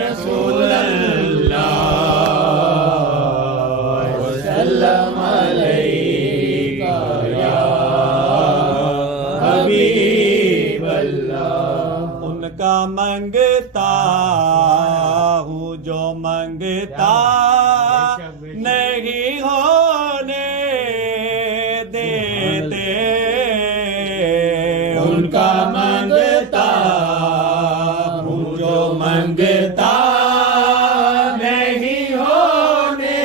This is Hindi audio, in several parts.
रसूलल्लाह वसल्लम अलैका या हबीबल्लाह। उनका मंगता हूँ जो मंगता नहीं होने देते। उनका मंगता हूँ जो मंगता नहीं होने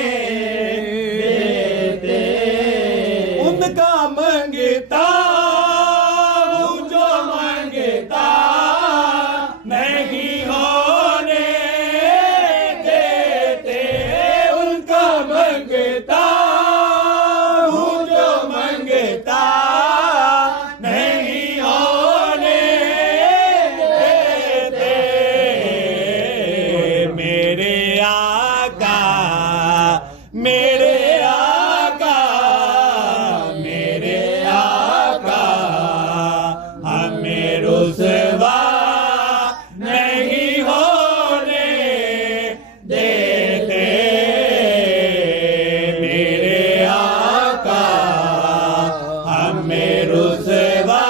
देते। उनका मंगता हूँ जो मंगता नहीं होने देते। उनका मंगता हूँ जो मंगता नहीं होने देते। मेरे आका मेरे आका मेरे आका हमें रुसवा नहीं होने देते। मेरे आका हमें रुसवा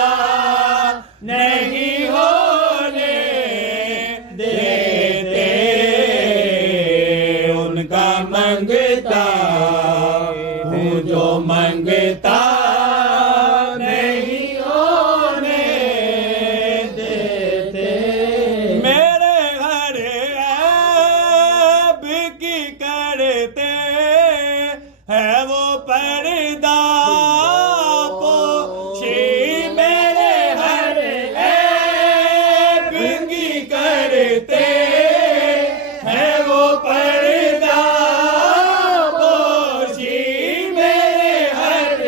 नहीं होने देते। उनका मंगता हूँ जो मंगता नहीं होने देते। मेरे घर ऐब की करते है वो पर्दा पोशी। मेरे घर ऐब की करते है वो पर्दा पोशी। मेरे घर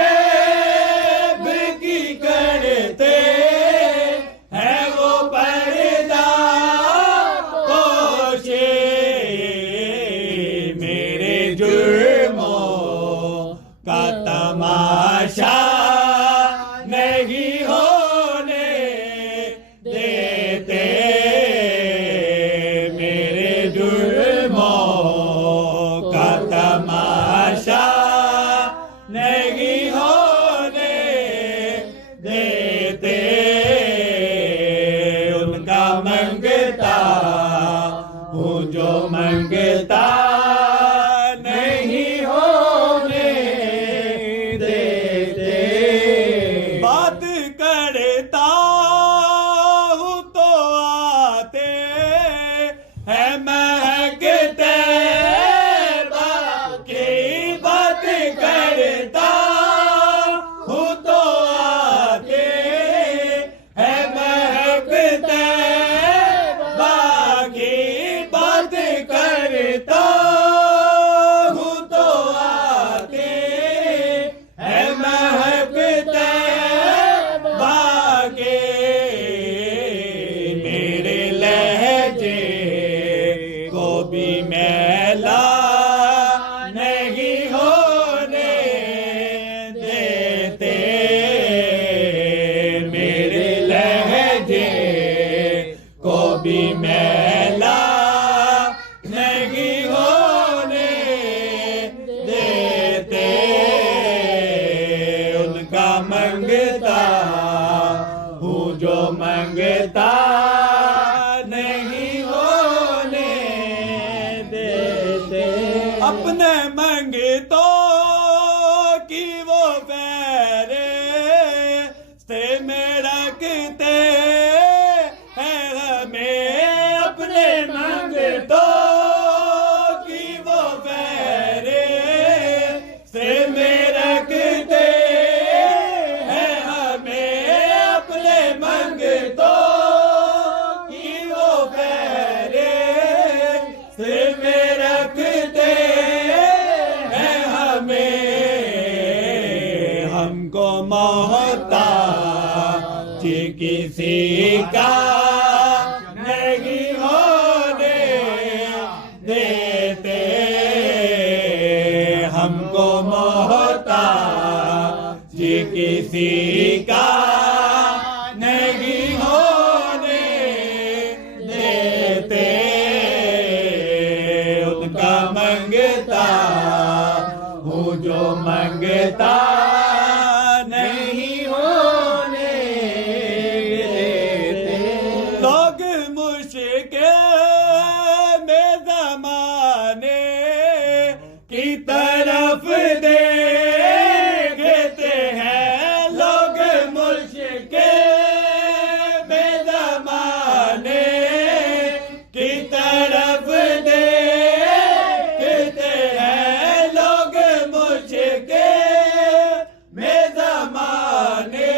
ऐब की करते है वो पर्दा पोशी। मेरे जुर्मों का तमाशा नहीं होने देते। मेरे जुर्मों का तमाशा नहीं होने देते। उनका मंगता हूँ जो मंगता नहीं होने देते। बात करता हूँ तो आते है महकते बाकी। बात करता हूँ तो आते है महकते बाकी। बात करता हूँ तो आते है महकते बाकी। मेरे लहजे को भी मैला नहीं होने देते। मेरे लहजे को भी मैला नहीं होने देते। उनका मंगता हूँ जो मंगता नहीं होने देते। अपने मंगतों की वो फहरिस्त में रखते हैं हमें। अपने मंगतों की वो फहरिस्त में रखते हैं हमें। अपने मंगतों की वो फहरिस्त में रखते हैं हमें। हमको मोहताज किसी का नहीं होने देते। हमको मोहताज किसी का नहीं होने देते। मुश्किल में ज़माने की तरफ देखते हैं लोग, मुश्किल में ज़माने की तरफ देखते हैं लोग, मुश्किल में ज़माने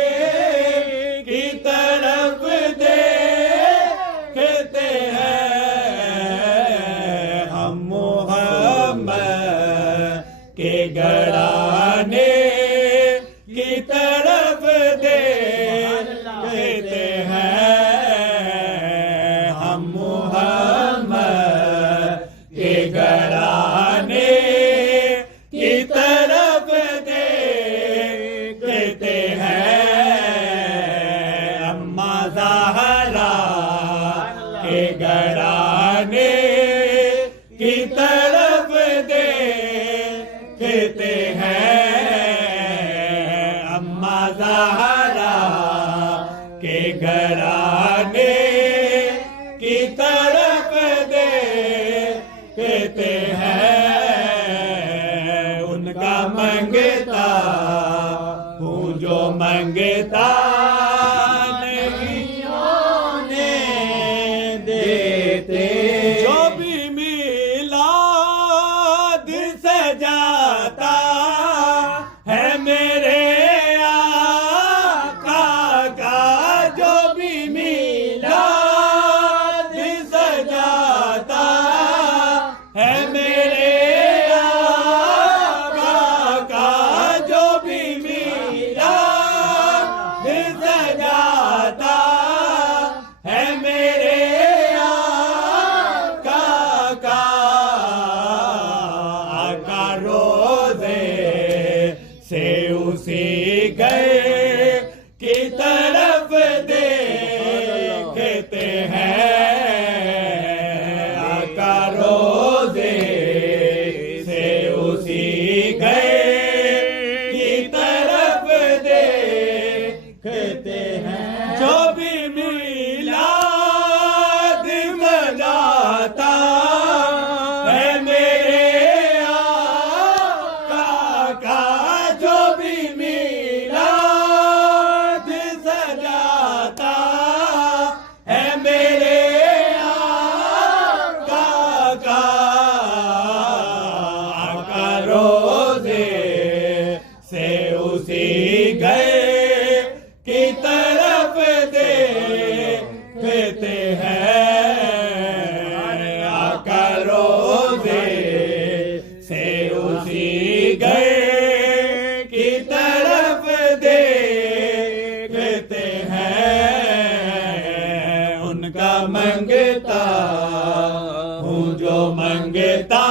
की तरफ देखते हैं। हम मोहम्मद के घराने की तरफ देखते हैं। हम मोहम्मद के घराने की तरफ देखते हैं। अम्मा ज़हरा के घराने की तरफ देखते हैं। अम्मा ज़हरा के घराने की तरफ देखते हैं। उनका मंगता हूँ जो मंगता नहीं होने देते, जो भी मिलाद सजाता है मेरे आका का, जो भी मिलाद सजाता है मेरे आका का, जो भी मिलाद सजाता है मेरे आका का। आका रोज़े से उसी गए की तरफ देखते हैं। आका रोज़े से उसी गए की तरफ देखते हैं। जो भी मिलाद मनाता है मेरे आका का, जो भी मिलाद सजाता है मेरे आका का। आका रोज़े से उसी गए की तरफ देखते हैं। आका रोज़े से उसी गए की तरफ देखते हैं। उनका मंगता हूँ जो मंगता